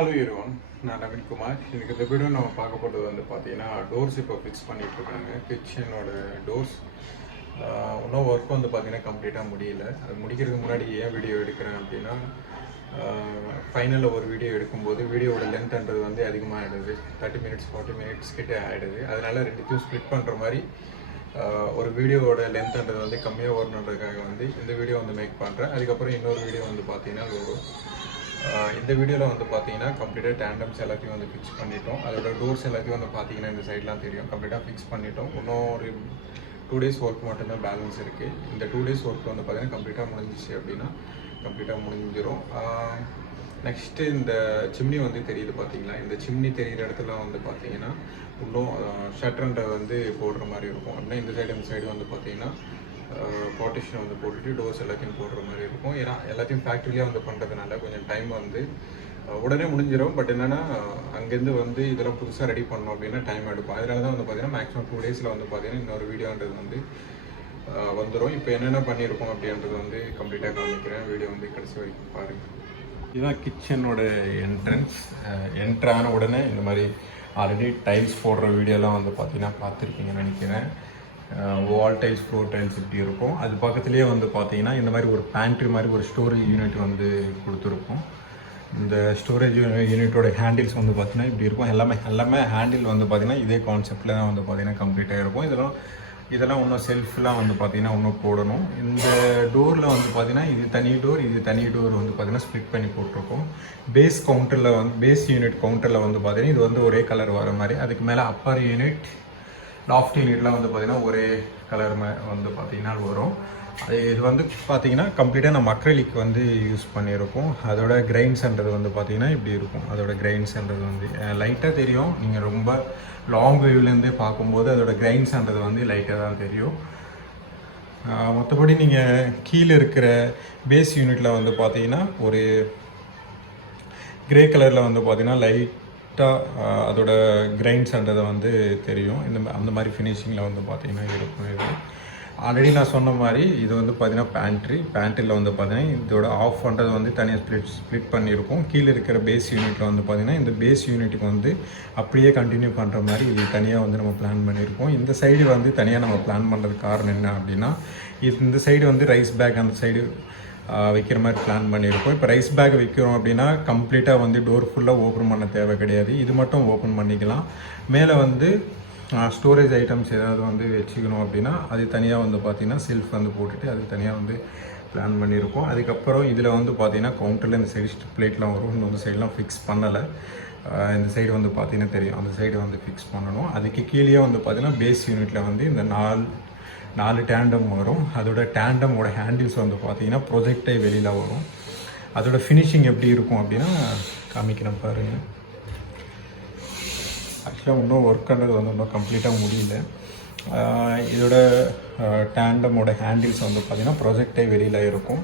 Hello everyone, நான் நவீன் குமார். இன்னைக்கு இந்த வீடியோ நம்ம பார்க்க போகிறது வந்து பார்த்தீங்கன்னா டோர்ஸ் இப்போ ஃபிக்ஸ் பண்ணிட்டு இருக்காங்க. கிச்சனோட டோர்ஸ் இன்னும் ஒர்க் வந்து பார்த்தீங்கன்னா கம்ப்ளீட்டாக முடியல. அது முடிக்கிறதுக்கு முன்னாடி ஏன் வீடியோ எடுக்கிறேன் அப்படின்னா ஃபைனலில் ஒரு வீடியோ எடுக்கும்போது வீடியோவோட லென்த்ன்றது வந்து அதிகமாக ஆகிடுது. 30 minutes 40 minutes கிட்டே ஆகிடுது. அதனால் ரெண்டுத்தையும் ஸ்ப்ளிட் பண்ணுற மாதிரி ஒரு வீடியோவோட லென்த்ன்றது வந்து கம்மியாக வரணுன்றதுக்காக வந்து இந்த வீடியோ வந்து மேக் பண்ணுறேன். அதுக்கப்புறம் இன்னொரு வீடியோ வந்து பார்த்தீங்கன்னா இந்த வீடியோவில் வந்து பார்த்தீங்கன்னா கம்ப்ளீட்டாக டேண்டம்ஸ் எல்லாத்தையும் வந்து ஃபிக்ஸ் பண்ணிட்டோம். அதோட டோர்ஸ் எல்லாத்தையும் வந்து பார்த்தீங்கன்னா இந்த சைட்லாம் தெரியும், கம்ப்ளீட்டாக ஃபிக்ஸ் பண்ணிட்டோம். இன்னும் ஒரு 2 days ஒர்க் மட்டும்தான் பேலன்ஸ் இருக்குது. இந்த 2 days ஒர்க் வந்து பார்த்தீங்கன்னா கம்ப்ளீட்டாக முடிஞ்சிச்சு அப்படின்னா கம்ப்ளீட்டாக முடிஞ்சிடும். நெக்ஸ்ட்டு இந்த சிம்னி வந்து தெரியுது பார்த்தீங்களா, இந்த சிம்னி தெரிகிற இடத்துல வந்து பார்த்தீங்கன்னா இன்னும் ஷட்டர்ன்ற வந்து போடுற மாதிரி இருக்கும். அப்படின்னா இந்த சைடு வந்து பார்த்தீங்கன்னா பார்ட்டிஷன் வந்து போட்டுட்டு டோர்ஸ் எல்லாத்தையும் போடுற மாதிரி இருக்கும். ஏன்னா எல்லாத்தையும் ஃபேக்ட்ரிலேயே வந்து பண்ணுறதுனால கொஞ்சம் டைம் வந்து உடனே முடிஞ்சிடும். பட் என்னென்னா அங்கேருந்து வந்து இதெல்லாம் புதுசாக ரெடி பண்ணோம் அப்படின்னா டைம் எடுக்கும். அதனால தான் வந்து பார்த்தீங்கன்னா மேக்ஸிமம் 2 days வந்து பார்த்தீங்கன்னா இன்னொரு வீடியோன்றது வந்து வந்துடும். இப்போ என்னென்ன பண்ணியிருக்கோம் அப்படின்றது வந்து கம்ப்ளீட்டாக காமிக்கிறேன். வீடியோ வந்து கடைசி வரைக்கும் பாருங்கள். இதுதான் கிச்சனோட என்ட்ரான உடனே இந்த மாதிரி ஆல்ரெடி டைல்ஸ் போடுற வீடியோலாம் வந்து பார்த்தீங்கன்னா பார்த்துருப்பீங்கன்னு நினைக்கிறேன். வால் டைல்ஸ், ஃப்ளோர் டைல்ஸ் இப்படி இருக்கும். அது பக்கத்துலேயே வந்து பார்த்தீங்கன்னா இந்த மாதிரி ஒரு பேண்ட்ரி மாதிரி ஒரு ஸ்டோரேஜ் யூனிட் வந்து கொடுத்துருக்கும். இந்த ஸ்டோரேஜ் யூனிட்டோட ஹேண்டில்ஸ் வந்து பார்த்தீங்கன்னா இப்படி இருக்கும். எல்லாமே ஹேண்டில் வந்து பார்த்தீங்கன்னா இதே கான்செப்டில் தான் வந்து பார்த்தீங்கன்னா கம்ப்ளீட்டாக இருக்கும். இதெல்லாம் இன்னும் செல்ஃப்லாம் வந்து பார்த்தீங்கன்னா இன்னும் போடணும். இந்த டோரில் வந்து பார்த்தீங்கன்னா இது தனி டோர் வந்து பார்த்தீங்கன்னா ஸ்ப்ளிட் பண்ணி போட்டிருக்கோம். பேஸ் யூனிட் கவுண்டரில் வந்து பார்த்தீங்கன்னா இது வந்து ஒரே கலர் வர மாதிரி, அதுக்கு மேலே அப்பர் யூனிட் லாஃப்ட் யூனிட்லாம் வந்து பார்த்தீங்கன்னா ஒரே கலர் வந்து பார்த்தீங்கன்னா வரும். இது வந்து பார்த்தீங்கன்னா கம்ப்ளீட்டாக நம்ம அக்ரிலிக் வந்து யூஸ் பண்ணியிருக்கோம். அதோட கிரைன்ஸ்ன்றது வந்து பார்த்தீங்கன்னா இப்படி இருக்கும். அதோட கிரைன்ஸ்ன்றது வந்து லைட்டாக தெரியும். நீங்கள் ரொம்ப லாங் வியூலேருந்தே பார்க்கும்போது அதோட கிரைன்ஸ்ன்றது வந்து லைட்டாக தான் தெரியும். மற்றபடி நீங்கள் கீழே இருக்கிற பேஸ் யூனிட்டில் வந்து பார்த்தீங்கன்னா ஒரு கிரே கலரில் வந்து பார்த்தீங்கன்னா லைட்டாக அதோட கிரைன்ஸ்ன்றதை வந்து தெரியும். அந்த மாதிரி ஃபினிஷிங்கில் வந்து பார்த்தீங்கன்னா இருக்கும். இது ஆல்ரெடி நான் சொன்ன மாதிரி இது வந்து பார்த்தீங்கன்னா பேண்ட்ரியில் வந்து பார்த்தீங்கன்னா இதோட ஆஃப் பண்ணுறது வந்து தனியாக ஸ்ப்ளிட் பண்ணியிருக்கும். கீழே இருக்கிற பேஸ் யூனிட்டில் வந்து பார்த்தீங்கன்னா இந்த பேஸ் யூனிட்டுக்கு வந்து அப்படியே கண்டினியூ பண்ணுற மாதிரி இது தனியாக வந்து நம்ம பிளான் பண்ணியிருக்கோம். இந்த சைடு வந்து தனியாக நம்ம பிளான் பண்ணுறதுக்கு காரணம் என்ன அப்படின்னா இந்த சைடு வந்து ரைஸ் பேக் அந்த சைடு வைக்கிற மாதிரி பிளான் பண்ணியிருக்கோம். இப்போ ரைஸ் பேக் வைக்கிறோம் அப்படின்னா கம்ப்ளீட்டாக வந்து டோர் ஃபுல்லாக ஓப்பன் பண்ண தேவை கிடையாது. இது மட்டும் ஓப்பன் பண்ணிக்கலாம். மேலே வந்து ஸ்டோரேஜ் ஐட்டம்ஸ் ஏதாவது வந்து வச்சுக்கணும் அப்படின்னா அது தனியாக வந்து பார்த்திங்கன்னா செல்ஃப் வந்து போட்டுட்டு அது தனியாக வந்து பிளான் பண்ணியிருக்கோம். அதுக்கப்புறம் இதில் வந்து பார்த்திங்கன்னா கவுண்டரில் இந்த சைடு பிளேட்லாம் வரும். இந்த சைடெலாம் ஃபிக்ஸ் பண்ணலை. இந்த சைடு வந்து பார்த்திங்கன்னா தெரியும், அந்த சைடு வந்து ஃபிக்ஸ் பண்ணணும். அதுக்கு கீழே வந்து பார்த்திங்கன்னா பேஸ் யூனிட்டில் வந்து இந்த 4 டேண்டம் வரும். அதோட டேண்டமோட ஹேண்டில்ஸ் வந்து பார்த்தீங்கன்னா ப்ரொஜெக்டே வெளியில் வரும். அதோட ஃபினிஷிங் எப்படி இருக்கும் அப்படின்னா காமிக்கிறேன் பாருங்கள். ஆக்சுவலாக இன்னும் ஒர்க்குன்றது வந்து இன்னும் கம்ப்ளீட்டாக முடியல. இதோட டேண்டமோட ஹேண்டில்ஸ் வந்து பார்த்திங்கன்னா ப்ரொஜெக்டே வெளியில் இருக்கும்.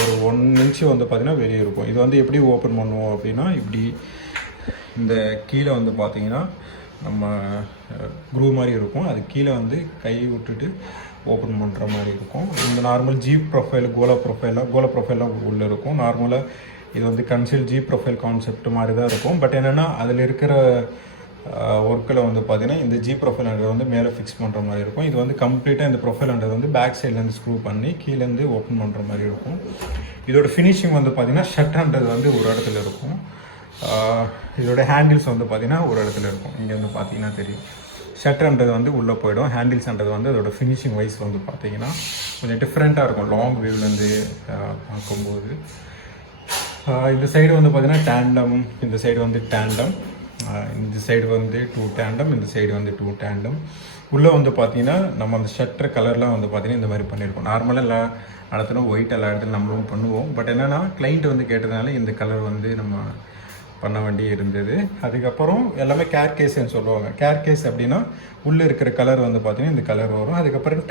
ஒரு 1 inch வந்து பார்த்திங்கன்னா வெளியே இருக்கும். இது வந்து எப்படி ஓப்பன் பண்ணுவோம் அப்படின்னா இப்படி இந்த கீழே வந்து பார்த்திங்கன்னா நம்ம க்ரூ மாதிரி இருக்கும். அது கீழே வந்து கை விட்டுட்டு ஓப்பன் பண்ணுற மாதிரி இருக்கும். இந்த நார்மல் ஜீப் ப்ரொஃபைல் கோலா ப்ரொஃபைலாம் உள்ளே இருக்கும். நார்மலாக இது வந்து கன்சில் ஜீப் ப்ரொஃபைல் கான்செப்ட் மாதிரி தான் இருக்கும். பட் என்னென்னா அதில் இருக்கிற ஒர்க்கில் வந்து பார்த்திங்கன்னா இந்த ஜீப் ப்ரொஃபைல்ன்றது வந்து மேலே ஃபிக்ஸ் பண்ணுற மாதிரி இருக்கும். இது வந்து கம்ப்ளீட்டாக இந்த ப்ரொஃபைல்ன்றது வந்து பேக் சைட்லேருந்து ஸ்க்ரூ பண்ணி கீழேருந்து ஓப்பன் பண்ணுற மாதிரி இருக்கும். இதோட ஃபினிஷிங் வந்து பார்த்திங்கன்னா ஷட்டர்ன்றது வந்து ஒரு இடத்துல இருக்கும். இதோட ஹேண்டில்ஸ் வந்து பார்த்திங்கன்னா ஒரு இடத்துல இருக்கும். இங்கே வந்து பார்த்திங்கன்னா தெரியும். ஷட்டர்ன்றது வந்து உள்ளே போயிடும். ஹேண்டில்ஸ்ன்றது வந்து அதோட ஃபினிஷிங் வைஸ் வந்து பார்த்திங்கன்னா கொஞ்சம் டிஃப்ரெண்ட்டாக இருக்கும் லாங் வியூலேருந்து பார்க்கும்போது. இந்த சைடு வந்து பார்த்திங்கன்னா டேண்டம், இந்த சைடு வந்து டேண்டம், இந்த சைடு வந்து 2 டேண்டம், இந்த சைடு வந்து 2 டேண்டம். உள்ளே வந்து பார்த்திங்கன்னா நம்ம அந்த ஷட்டர் கலர்லாம் வந்து பார்த்திங்கன்னா இந்த மாதிரி பண்ணியிருக்கோம். நார்மலாக எல்லா இடத்துல ஒயிட் எல்லா இடத்துல நம்மளும் பண்ணுவோம். பட் என்னென்னா கிளைண்ட் வந்து கேட்டதுனால இந்த கலர் வந்து நம்ம பண்ண வேண்டி இருந்தது. அதுக்கப்புறம் எல்லாமே கேர் கேஸ்ன்னு சொல்லுவாங்க. கேர் கேஸ் அப்படின்னா உள்ளே இருக்கிற கலர் வந்து பார்த்திங்கன்னா இந்த கலர் வரும். அதுக்கப்புறம்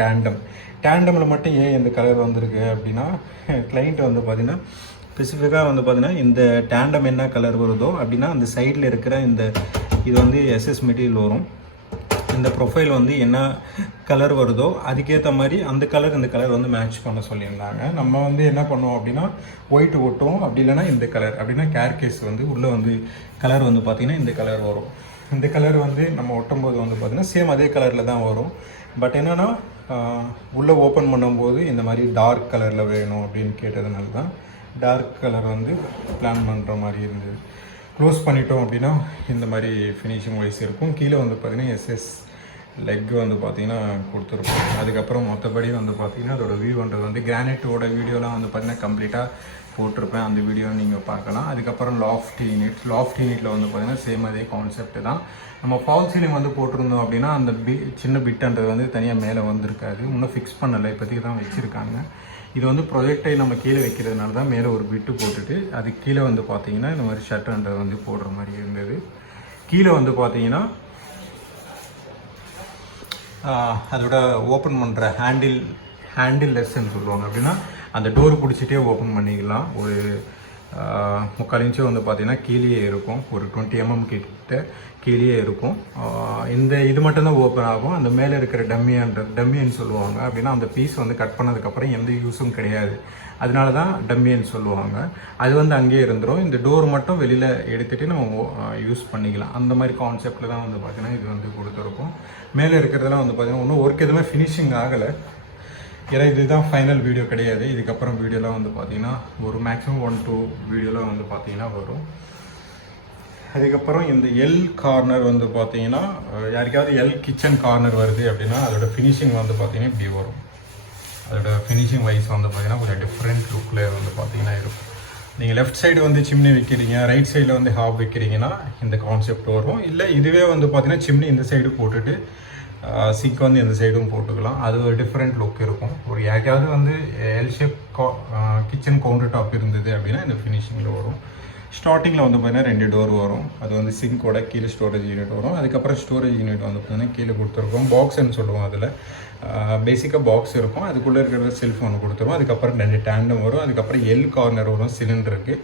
டேண்டமில் மட்டும் ஏன் இந்த கலர் வந்திருக்கு அப்படின்னா கிளைண்ட் வந்து பார்த்திங்கன்னா ஸ்பெசிஃபிக்காக வந்து பார்த்திங்கன்னா இந்த டேண்டம் என்ன கலர் வருதோ அப்படின்னா அந்த சைடில் இருக்கிற இது வந்து எஸ்எஸ் மெட்டீரியல் வரும். இந்த ப்ரொஃபைல் வந்து என்ன கலர் வருதோ அதுக்கேற்ற மாதிரி அந்த கலர் இந்த கலர் வந்து மேட்ச் பண்ண சொல்லியிருந்தாங்க. நம்ம வந்து என்ன பண்ணுவோம் அப்படின்னா ஒயிட் ஒட்டுவோம், அப்படி இல்லைன்னா இந்த கலர் அப்படின்னா கேர்கேஸ் வந்து உள்ளே வந்து கலர் வந்து பார்த்திங்கன்னா இந்த கலர் வரும். இந்த கலர் வந்து நம்ம ஒட்டும் போது வந்து பார்த்திங்கன்னா சேம் அதே கலரில் தான் வரும். பட் என்னென்னா உள்ளே ஓப்பன் பண்ணும்போது இந்த மாதிரி டார்க் கலரில் வேணும் அப்படின்னு கேட்டதுனால தான் டார்க் கலர் வந்து பிளான் பண்ணுற மாதிரி இருந்தது. க்ளோஸ் பண்ணிட்டோம் அப்படின்னா இந்த மாதிரி ஃபினிஷிங் வைஸ் இருக்கும். கீழே வந்து பார்த்திங்கன்னா எஸ்எஸ் லெக் வந்து பார்த்திங்கன்னா கொடுத்துருப்போம். அதுக்கப்புறம் மற்றபடி வந்து பார்த்திங்கன்னா அதோட வியூன்றது வந்து கிரானைட்டோட வீடியோலாம் வந்து பார்த்திங்கன்னா கம்ப்ளீட்டாக போட்டிருப்பேன், அந்த வீடியோ நீங்கள் பார்க்கலாம். அதுக்கப்புறம் லாஃப்ட் யூனிட்டில் வந்து பார்த்திங்கன்னா சேம் அதே கான்செப்ட் தான். நம்ம ஃபால் சீலிங் வந்து போட்டிருந்தோம் அப்படின்னா அந்த சின்ன பிட்டுன்றது வந்து தனியாக மேலே வந்திருக்காது, இன்னும் ஃபிக்ஸ் பண்ணலை, இப்போதைக்கு தான் வச்சுருக்காங்க. இது வந்து ப்ரொஜெக்டை நம்ம கீழே வைக்கிறதுனால தான் மேலே ஒரு பிட்டு போட்டுட்டு அதுக்கு கீழே வந்து பார்த்திங்கன்னா இந்த மாதிரி ஷட்டர்ன்றது வந்து போடுற மாதிரி இருந்தது. கீழே வந்து பார்த்திங்கன்னா அதோட ஓப்பன் பண்ணுற ஹேண்டில் லெஸ்ன்னு சொல்லுவாங்க. அப்படின்னா அந்த டோர் பிடிச்சிட்டே ஓப்பன் பண்ணிக்கலாம். ஒரு 3/4 இன்ச்சு வந்து பார்த்திங்கன்னா கீழே இருக்கும், ஒரு 20 mm கிட்ட கீழே இருக்கும். இது மட்டும்தான் ஓப்பன் ஆகும். அந்த மேலே இருக்கிற டம்மின்னு சொல்லுவாங்க. அப்படின்னா அந்த பீஸ் வந்து கட் பண்ணதுக்கப்புறம் எந்த யூஸும் கிடையாது, அதனால தான் டம்மின்னு சொல்லுவாங்க. அது வந்து அங்கேயே இருந்துடும். இந்த டோர் மட்டும் வெளியில் எடுத்துகிட்டு நம்ம யூஸ் பண்ணிக்கலாம். அந்த மாதிரி கான்செப்டில் தான் வந்து பார்த்திங்கன்னா இது வந்து கொடுத்துருக்கும். மேலே இருக்கிறதெல்லாம் வந்து பார்த்திங்கன்னா இன்னும் ஒர்க் எதுவுமே ஃபினிஷிங் ஆகலை, ஏன்னா இதுதான் ஃபைனல் வீடியோ கிடையாது. இதுக்கப்புறம் வீடியோலாம் வந்து பார்த்திங்கன்னா ஒரு மேக்ஸிமம் 1-2 வீடியோலாம் வந்து பார்த்திங்கன்னா வரும். அதுக்கப்புறம் இந்த எல் கார்னர் வந்து பார்த்திங்கன்னா யாருக்காவது எல் கிச்சன் கார்னர் வருது அப்படின்னா அதோட ஃபினிஷிங் வந்து பார்த்திங்கன்னா இப்படி வரும். அதோட ஃபினிஷிங் வைஸ் வந்து பார்த்திங்கன்னா கொஞ்சம் டிஃப்ரெண்ட் லுக்கில் வந்து பார்த்திங்கன்னா இருக்கும். நீங்கள் லெஃப்ட் சைடு வந்து சிம்னி வைக்கிறீங்க, ரைட் சைடில் வந்து ஹாப் வைக்கிறீங்கன்னா இந்த கான்செப்ட் வரும். இல்லை இதுவே வந்து பார்த்திங்கன்னா சிம்னி இந்த சைடு போட்டுட்டு சிங்க் வந்து எந்த சைடும் போட்டுக்கலாம். அது ஒரு டிஃப்ரெண்ட் லுக் இருக்கும். ஒரு யாருக்காவது வந்து L shape kitchen countertop இருந்தது அப்படின்னா இந்த ஃபினிஷிங்கில் வரும். ஸ்டார்டிங்கில் வந்து பார்த்திங்கன்னா 2 டோர் வரும். அது வந்து சிங்கோட கீழே ஸ்டோரேஜ் யூனிட் வரும். அதுக்கப்புறம் ஸ்டோரேஜ் யூனிட் வந்து பார்த்திங்கன்னா கீழே கொடுத்துருக்கோம். பாக்ஸ்ன்னு சொல்லுவோம். அதில் பேசிக்காக பாக்ஸ் இருக்கும், அதுக்குள்ளே இருக்கிற செல்ஃப் ஒன்று கொடுத்துருவோம். அதுக்கப்புறம் 2 டேண்டம் வரும். அதுக்கப்புறம் எல் கார்னர் வரும் சிலிண்டருக்கு.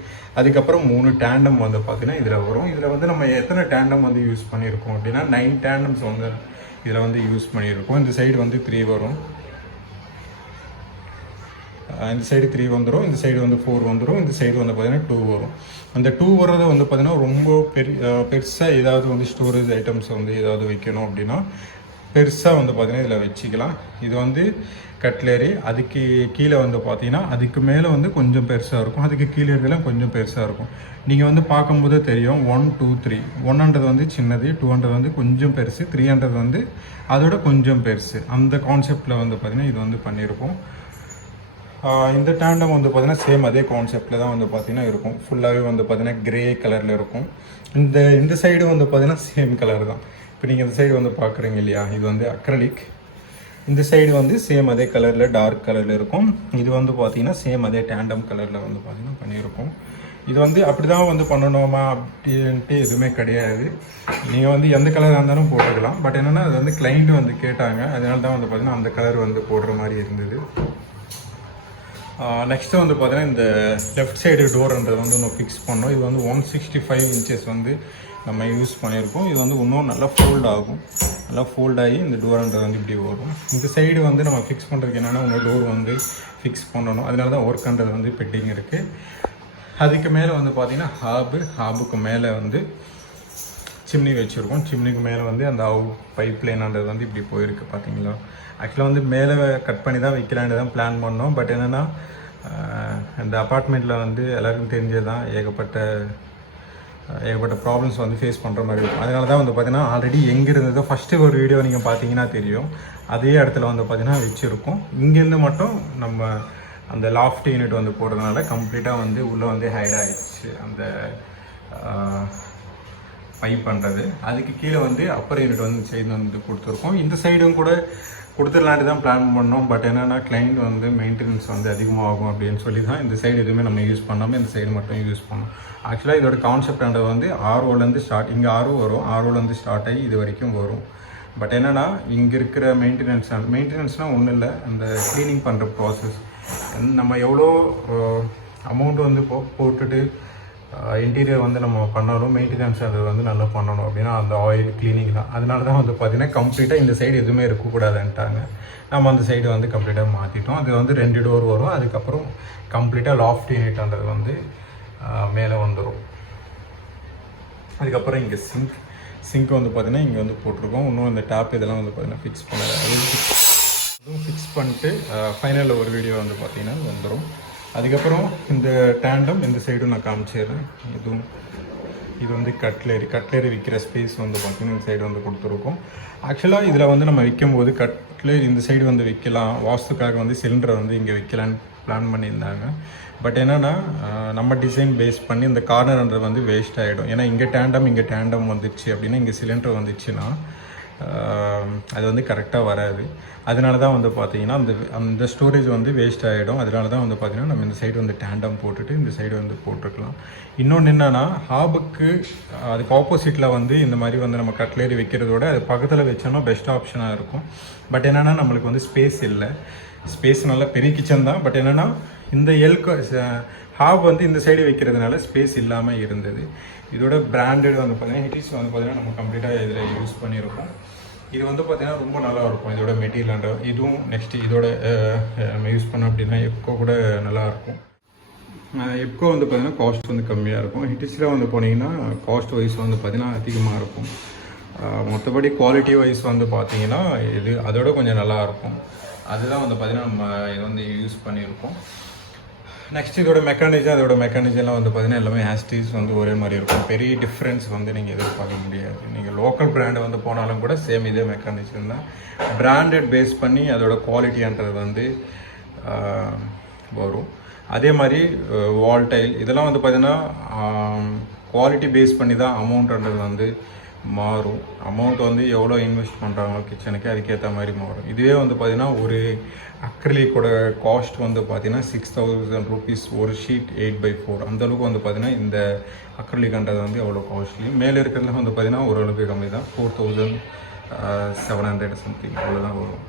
அதுக்கப்புறம் 3 டேண்டம் வந்து பார்த்திங்கன்னா இதில் வரும். இதில் வந்து நம்ம எத்தனை டேண்டம் வந்து யூஸ் பண்ணியிருக்கோம் அப்படின்னா 9 டேண்டம்ஸ் வந்து இதில் வந்து யூஸ் பண்ணியிருக்கோம். இந்த சைடு வந்து 3 வரும், இந்த சைடு 3 வந்துடும், இந்த சைடு வந்து 4 வந்துடும், இந்த சைடு வந்து பார்த்திங்கன்னா 2 வரும். அந்த 2 வர்றது வந்து பார்த்திங்கன்னா ரொம்ப பெருசாக ஏதாவது வந்து ஸ்டோரேஜ் ஐட்டம்ஸ் வந்து ஏதாவது வைக்கணும் அப்படின்னா பெருசாக வந்து பார்த்திங்கன்னா இதில் வச்சுக்கலாம். இது வந்து கட்லரி. அதுக்கு கீழே வந்து பார்த்திங்கன்னா அதுக்கு மேலே வந்து கொஞ்சம் பெருசாக இருக்கும், அதுக்கு கீழே இருக்கலாம் கொஞ்சம் பெருசாக இருக்கும். நீங்கள் வந்து பார்க்கும்போது தெரியும் 1, 2, 3. 100 வந்து சின்னது, 200 வந்து கொஞ்சம் பெருசு, 300 வந்து அதோட கொஞ்சம் பெருசு. அந்த கான்செப்டில் வந்து பார்த்திங்கன்னா இது வந்து பண்ணியிருக்கோம். இந்த டேண்டம் வந்து பார்த்திங்கன்னா சேம் அதே கான்செப்டில் தான் வந்து பார்த்திங்கன்னா இருக்கும். ஃபுல்லாகவே வந்து பார்த்திங்கன்னா கிரே கலரில் இருக்கும். இந்த சைடு வந்து பார்த்திங்கன்னா சேம் கலர் தான். இப்போ நீங்கள் இந்த சைடு வந்து பார்க்குறீங்க இல்லையா, இது வந்து அக்ரலிக். இந்த சைடு வந்து சேம் அதே கலரில் டார்க் கலரில் இருக்கும். இது வந்து பார்த்திங்கன்னா சேம் அதே டேண்டம் கலரில் வந்து பார்த்திங்கன்னா பண்ணியிருக்கோம். இது வந்து அப்படி தான் வந்து பண்ணணுமா அப்படின்ட்டு எதுவுமே கிடையாது. நீங்கள் வந்து எந்த கலராக இருந்தாலும் போட்டுக்கலாம். பட் என்னென்னா அது வந்து கிளைண்ட் வந்து கேட்டாங்க, அதனால தான் வந்து பார்த்திங்கன்னா அந்த கலர் வந்து போடுற மாதிரி இருந்தது. நெக்ஸ்ட்டு வந்து பார்த்திங்கன்னா இந்த லெஃப்ட் சைடு டோர்ன்றது வந்து இன்னும் ஃபிக்ஸ் பண்ணோம். இது வந்து 165 இன்ச்சஸ் வந்து நம்ம யூஸ் பண்ணியிருக்கோம். இது வந்து இன்னும் நல்லா ஃபோல்ட் ஆகும், நல்லா ஃபோல்ட் ஆகி இந்த டோர்ன்றது வந்து இப்படி வரும். இந்த சைடு வந்து நம்ம ஃபிக்ஸ் பண்ணுறதுக்கு என்னென்னா இன்னும் டோர் வந்து ஃபிக்ஸ் பண்ணணும், அதனால தான் ஒர்க்ன்றது வந்து பெட்டிங் இருக்குது. அதுக்கு மேலே வந்து பார்த்திங்கன்னா ஹாபுக்கு மேலே வந்து சிம்னி வச்சுருக்கோம். சிம்னிக்கு மேலே வந்து அந்த பைப் லைன்ன்றது வந்து இப்படி போயிருக்கு பார்த்தீங்களா. ஆக்சுவலாக வந்து மேலே கட் பண்ணி தான் வைக்கலான்னு தான் பிளான் பண்ணோம். பட் என்னென்னா இந்த அப்பார்ட்மெண்ட்டில் வந்து எல்லாருக்கும் தெரிஞ்சது தான் ஏகப்பட்ட ப்ராப்ளம்ஸ் வந்து ஃபேஸ் பண்ணுற மாதிரி இருக்கும். அதனால தான் வந்து பார்த்திங்கன்னா ஆல்ரெடி எங்கே இருந்ததோ ஃபஸ்ட்டு ஒரு வீடியோ நீங்கள் பார்த்தீங்கன்னா தெரியும், அதே இடத்துல வந்து பார்த்திங்கன்னா வச்சுருக்கோம். இங்கேருந்து மட்டும் நம்ம அந்த லாஃப்ட் யூனிட் வந்து போடுறதுனால கம்ப்ளீட்டாக வந்து உள்ளே வந்து ஹைட் ஆகிடுச்சு அந்த பைப் பண்ணுறது. அதுக்கு கீழே வந்து அப்பர் யூனிட் வந்து சைடு வந்து கொடுத்துருக்கோம். இந்த சைடும் கூட கொடுத்துடலான்ட்டு தான் பிளான் பண்ணோம். பட் என்னென்னா கிளைண்ட் வந்து மெயின்டெனன்ஸ் வந்து அதிகமாகும் அப்படின்னு சொல்லி தான் இந்த சைடு எதுவுமே நம்ம யூஸ் பண்ணாமல் இந்த சைடு மட்டும் யூஸ் பண்ணோம். ஆக்சுவலாக இதோட கான்செப்ட்ன்றது வந்து ஆர்ஓலேருந்து ஸ்டார்ட், இங்கே ஆர்ஓ வரும், ஆர்ஓலேருந்து ஸ்டார்ட் ஆகி இது வரைக்கும் வரும். பட் என்னென்னா இங்கே இருக்கிற மெயின்டெனன்ஸ்னால் ஒன்றும் இல்லை, அந்த க்ளீனிங் பண்ணுற ப்ராசஸ் நம்ம எவ்வளோ அமௌண்ட் வந்து போட்டுட்டு இன்டீரியர் வந்து நம்ம பண்ணணும், மெயின்டெனன்ஸ் அது வந்து நல்லா பண்ணணும் அப்படின்னா அந்த ஆயில் கிளீனிங் தான். அதனால தான் வந்து பார்த்திங்கன்னா கம்ப்ளீட்டாக இந்த சைடு எதுவுமே இருக்கக்கூடாதுன்ட்டாங்க. நம்ம அந்த சைடு வந்து கம்ப்ளீட்டாக மாற்றிட்டோம். அது வந்து 2 டோர் வரும். அதுக்கப்புறம் கம்ப்ளீட்டாக லாஃப்ட் யூனிட்ன்றது வந்து மேலே வந்துடும். அதுக்கப்புறம் இங்கே சிங்க் வந்து பார்த்திங்கன்னா இங்கே வந்து போட்டிருக்கோம். இன்னும் இந்த டேப் இதெல்லாம் வந்து பார்த்திங்கன்னா ஃபிக்ஸ் பண்ணலை. அதுவும் ஃபிக்ஸ் பண்ணிட்டு ஃபைனலில் ஒரு வீடியோ வந்து பார்த்திங்கன்னா வந்துடும். அதுக்கப்புறம் இந்த டேண்டம் இந்த சைடும் நான் காமிச்சிடுறேன். இது வந்து கட்லரி விற்கிற ஸ்பேஸ் வந்து பார்த்திங்கன்னா இந்த சைடு வந்து கொடுத்துருக்கோம். ஆக்சுவலாக இதில் வந்து நம்ம விற்கும்போது கட்லரி இந்த சைடு வந்து விற்கலாம், வாஸ்துக்காக வந்து சிலிண்டரை வந்து இங்கே விற்கலான்னு பிளான் பண்ணியிருந்தாங்க. பட் என்னென்னா நம்ம டிசைன் பேஸ் பண்ணி இந்த கார்னர்ன்றது வந்து வேஸ்ட் ஆகிடும். ஏன்னா இங்கே டேண்டம் வந்துச்சு அப்படின்னா இங்கே சிலிண்டர் வந்துச்சுன்னா அது வந்து கரெக்டாக வராது. அதனால தான் வந்து பார்த்திங்கன்னா அந்த ஸ்டோரேஜ் வந்து வேஸ்ட் ஆகிடும். அதனால தான் வந்து பார்த்திங்கன்னா நம்ம இந்த சைடு வந்து டேண்டம் போட்டுட்டு இந்த சைடு வந்து போட்டுருக்கலாம். இன்னொன்று என்னென்னா ஹாபுக்கு அதுக்கு ஆப்போசிட்டில் வந்து இந்த மாதிரி வந்து நம்ம கட்லேரி வைக்கிறதோட அது பக்கத்தில் வச்சோன்னா பெஸ்ட் ஆப்ஷனாக இருக்கும். பட் என்னென்னா நம்மளுக்கு வந்து ஸ்பேஸ் இல்லை. ஸ்பேஸ் நல்லா பெரிய கிச்சன் தான். பட் என்னென்னா இந்த ஹாப் வந்து இந்த சைடு வைக்கிறதுனால ஸ்பேஸ் இல்லாமல் இருந்தது. இதோட பிராண்டட் வந்து பார்த்திங்கன்னா ஹிட்டிஸ் வந்து பார்த்திங்கன்னா நம்ம கம்ப்ளீட்டாக இதில் யூஸ் பண்ணியிருக்கோம். இது வந்து பார்த்திங்கன்னா ரொம்ப நல்லாயிருக்கும். இதோட மெட்டீரியல் இதுவும் நெக்ஸ்ட்டு இதோட நம்ம யூஸ் பண்ணோம் அப்படின்னா எப்கோ கூட நல்லாயிருக்கும். எப்கோ வந்து பார்த்திங்கன்னா காஸ்ட் வந்து கம்மியாக இருக்கும். ஹிட்டிஸில் வந்து போனீங்கன்னா காஸ்ட் வைஸ் வந்து பார்த்திங்கன்னா அதிகமாக இருக்கும். மற்றபடி குவாலிட்டி வைஸ் வந்து பார்த்திங்கன்னா இது அதோட கொஞ்சம் நல்லாயிருக்கும். அதுதான் வந்து பார்த்திங்கன்னா நம்ம இது வந்து யூஸ் பண்ணியிருக்கோம். நெக்ஸ்ட் இதோட மெக்கானிசம்லாம் வந்து பார்த்திங்கன்னா எல்லாமே ஹேஸ்டீஸ் வந்து ஒரே மாதிரி இருக்கும். பெரிய டிஃப்ரென்ஸ் வந்து நீங்கள் எதிர்பார்க்க முடியாது. நீங்கள் லோக்கல் பிராண்டு வந்து போனாலும் கூட சேம் இதே மெக்கானிசம் தான். பிராண்டட் பேஸ் பண்ணி அதோட குவாலிட்டின்றது வந்து வரும். அதே மாதிரி வால் டைல் இதெல்லாம் வந்து பார்த்திங்கன்னா குவாலிட்டி பேஸ் பண்ணி தான் அமௌண்ட்ன்றது வந்து மாறும். அமௌண்ட் வந்து எவ்வளோ இன்வெஸ்ட் பண்ணுறாங்களோ கிச்சனுக்கு அதுக்கேற்ற மாதிரி மாறும். இதுவே வந்து பார்த்திங்கன்னா ஒரு அக்ரிலிக்கோட காஸ்ட் வந்து பார்த்திங்கன்னா 6000 rupees ஒரு ஷீட் 8x4 அந்தளவுக்கு வந்து பார்த்திங்கன்னா இந்த அக்ரிலிக்ன்றது வந்து எவ்வளோ காஸ்ட்லி. மேலே இருக்கிறதுல வந்து பார்த்திங்கன்னா ஓரளவுக்கு கம்மி தான், 4700 சம்திங் அவ்வளோதான் வரும்.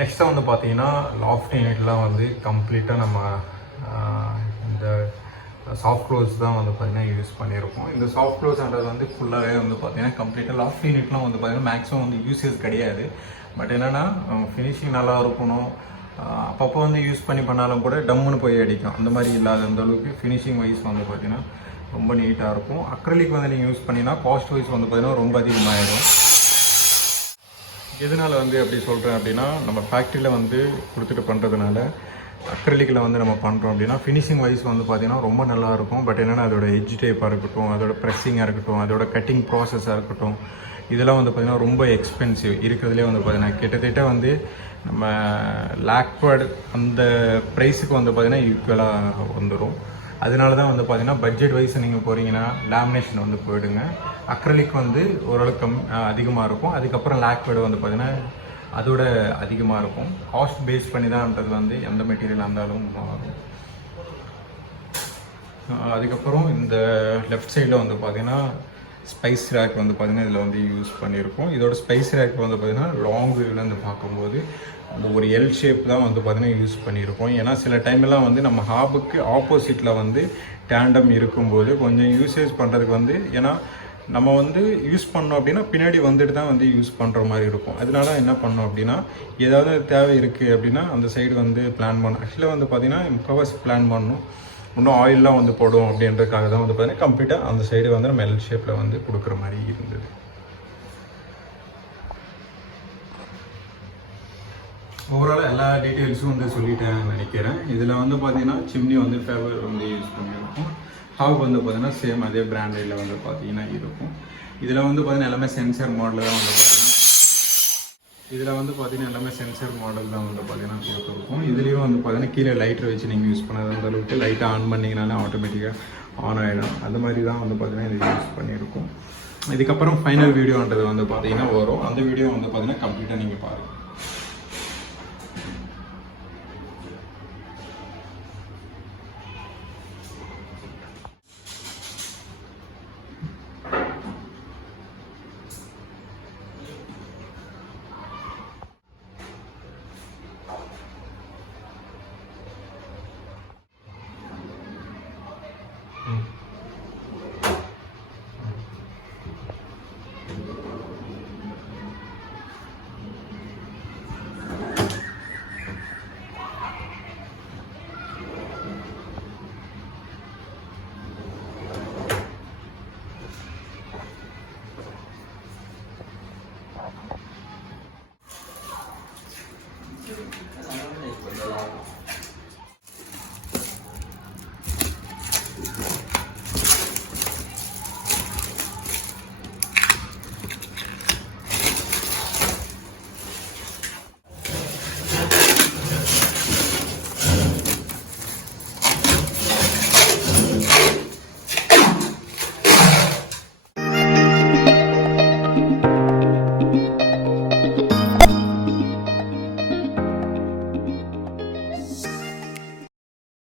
நெக்ஸ்ட்டாக வந்து பார்த்திங்கன்னா லாஃப்ட் யூனிட்லாம் வந்து கம்ப்ளீட்டாக நம்ம இந்த சாஃப்ட் க்ளோஸ் தான் வந்து பார்த்திங்கன்னா யூஸ் பண்ணியிருக்கோம். இந்த சாஃப்ட் க்ளோஸ்ன்றது வந்து ஃபுல்லாகவே வந்து பார்த்திங்கன்னா கம்ப்ளீட்டாக லாஃப்ட் யூனிட்லாம் வந்து பார்த்திங்கன்னா மேக்ஸிமம் வந்து யூசேஜ் கிடையாது. பட் என்னென்னா ஃபினிஷிங் நல்லா இருக்கணும். அப்பப்போ வந்து யூஸ் பண்ணாலும் கூட டம்முன்னு போய் அடிக்கும். அந்த மாதிரி இல்லாத அந்த அளவுக்கு ஃபினிஷிங் வைஸ் வந்து பார்த்திங்கன்னா ரொம்ப நீட்டாக இருக்கும். அக்ரிலிக் வந்து நீங்கள் யூஸ் பண்ணிங்கன்னா காஸ்ட் வைஸ் வந்து பார்த்திங்கன்னா ரொம்ப அதிகமாகிடும். எதனால் வந்து அப்படி சொல்கிறேன் அப்படின்னா நம்ம ஃபேக்ட்ரியில் வந்து கொடுத்துட்டு பண்ணுறதுனால அக்ரிலிக்கில் வந்து நம்ம பண்ணுறோம் அப்படின்னா ஃபினிஷிங் வைஸ் வந்து பார்த்திங்கன்னா ரொம்ப நல்லாயிருக்கும். பட் என்னென்னா அதோட எட்ஜ் டைப்பாக இருக்கட்டும், அதோட ப்ரெஸ்ஸிங்காக இருக்கட்டும், அதோட கட்டிங் ப்ராசஸாக இருக்கட்டும், இதெல்லாம் வந்து பார்த்திங்கன்னா ரொம்ப எக்ஸ்பென்சிவ். இருக்கிறதுலே வந்து பார்த்திங்கன்னா கிட்டத்தட்ட வந்து நம்ம லாக்வர்டு அந்த ப்ரைஸுக்கு வந்து பார்த்திங்கன்னா ஈக்குவலாக வந்துடும். அதனால தான் வந்து பார்த்திங்கன்னா பட்ஜெட் வைஸ் நீங்கள் போகிறீங்கன்னா லேமினேஷன் வந்து போயிடுங்க. அக்ரிலிக் வந்து ஓரளவுக்கு அதிகமாக இருக்கும். அதுக்கப்புறம் லாக்வர்டு வந்து பார்த்திங்கன்னா அதோட அதிகமாக இருக்கும். காஸ்ட் பேஸ் பண்ணி தான்ன்றது வந்து எந்த மெட்டீரியல் இருந்தாலும் மாறும். அதுக்கப்புறம் இந்த லெஃப்ட் சைடில் வந்து பார்த்திங்கன்னா ஸ்பைஸ் ரேக் வந்து பார்த்திங்கன்னா இதில் வந்து யூஸ் பண்ணியிருக்கோம். இதோட ஸ்பைஸ் ரேக் வந்து பார்த்திங்கன்னா லாங் வியூலேருந்து பார்க்கும்போது அந்த ஒரு எல் ஷேப் தான் வந்து பார்த்திங்கன்னா யூஸ் பண்ணியிருக்கோம். ஏன்னா சில டைம்லாம் வந்து நம்ம ஹாபுக்கு ஆப்போசிட்டில் வந்து டேண்டம் இருக்கும்போது கொஞ்சம் யூசேஜ் பண்ணுறதுக்கு வந்து ஏன்னா நம்ம வந்து யூஸ் பண்ணோம் அப்படின்னா பின்னாடி வந்துட்டு தான் வந்து யூஸ் பண்ணுற மாதிரி இருக்கும். அதனால என்ன பண்ணோம் அப்படின்னா ஏதாவது தேவை இருக்குது அப்படின்னா அந்த சைடு வந்து பிளான் பண்ணணும். ஆக்சுவலாக வந்து பார்த்திங்கன்னா முக்கால்வாசி பிளான் பண்ணணும். இன்னும் ஆயிலெலாம் வந்து போடும் அப்படின்றதுக்காக தான் வந்து பார்த்திங்கன்னா கம்ப்ளீட்டாக அந்த சைடு வந்து நம்ம எல் ஷேப்பில் வந்து கொடுக்குற மாதிரி இருந்தது. ஓவரால் எல்லா டீட்டெயில்ஸும் வந்து சொல்லிட்டேன் நினைக்கிறேன். இதில் வந்து பார்த்திங்கன்னா சிம்னி வந்து ஃபேவர் வந்து யூஸ் பண்ணியிருக்கோம். ஹாப் வந்து பார்த்திங்கன்னா சேம் அதே பிராண்டில் வந்து பார்த்திங்கன்னா இருக்கும். இதில் வந்து பார்த்திங்கன்னா எல்லாமே சென்சர் மாடல் தான் வந்து எல்லாமே சென்சர் மாடல் தான் வந்து பார்த்திங்கன்னா கொடுத்துருக்கோம். இதுலேயும் வந்து பார்த்திங்கன்னா கீழே லைட்டர் வச்சு நீங்கள் யூஸ் பண்ணாத அந்த அளவுக்கு லைட்டை ஆன் பண்ணிங்கனாலே ஆட்டோமேட்டிக்காக ஆன் ஆகிடும். அந்த மாதிரி தான் வந்து பார்த்திங்கன்னா இது யூஸ் பண்ணியிருக்கோம். இதுக்கப்புறம் ஃபைனல் வீடியோன்றது வந்து பார்த்திங்கன்னா வரும். அந்த வீடியோ வந்து பார்த்திங்கன்னா கம்ப்ளீட்டாக நீங்கள் பாருங்கள்.